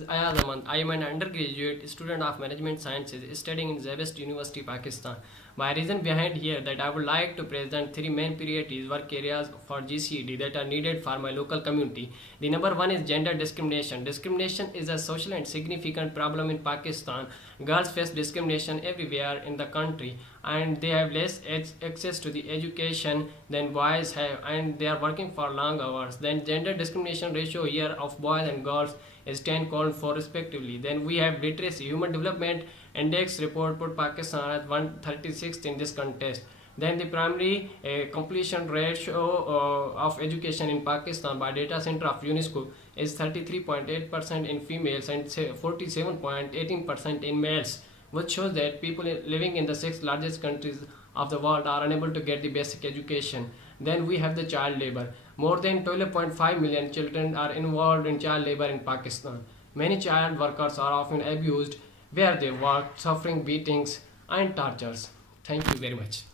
is Ayaz Aman. I am an undergraduate student of Management Sciences studying in Zabest University, Pakistan. My reason behind here that I would like to present three main priorities work areas for GCED that are needed for my local community. The number one is gender discrimination. Discrimination is a social and significant problem in Pakistan. Girls face discrimination everywhere in the country and they have less access to the education than boys have and they are working for long hours. Then gender discrimination ratio here of boys and girls is 10 called for respectively. Then we have literacy. Human Development Index report put Pakistan at 136th in this contest. Then the primary completion ratio of education in Pakistan by data center of UNESCO is 33.8% in females and 47.18% in males, which shows that people living in the six largest countries of the world are unable to get the basic education. Then we have the child labor. More than 12.5 million children are involved in child labor in Pakistan. Many child workers are often abused where they work, suffering beatings and tortures. Thank you very much.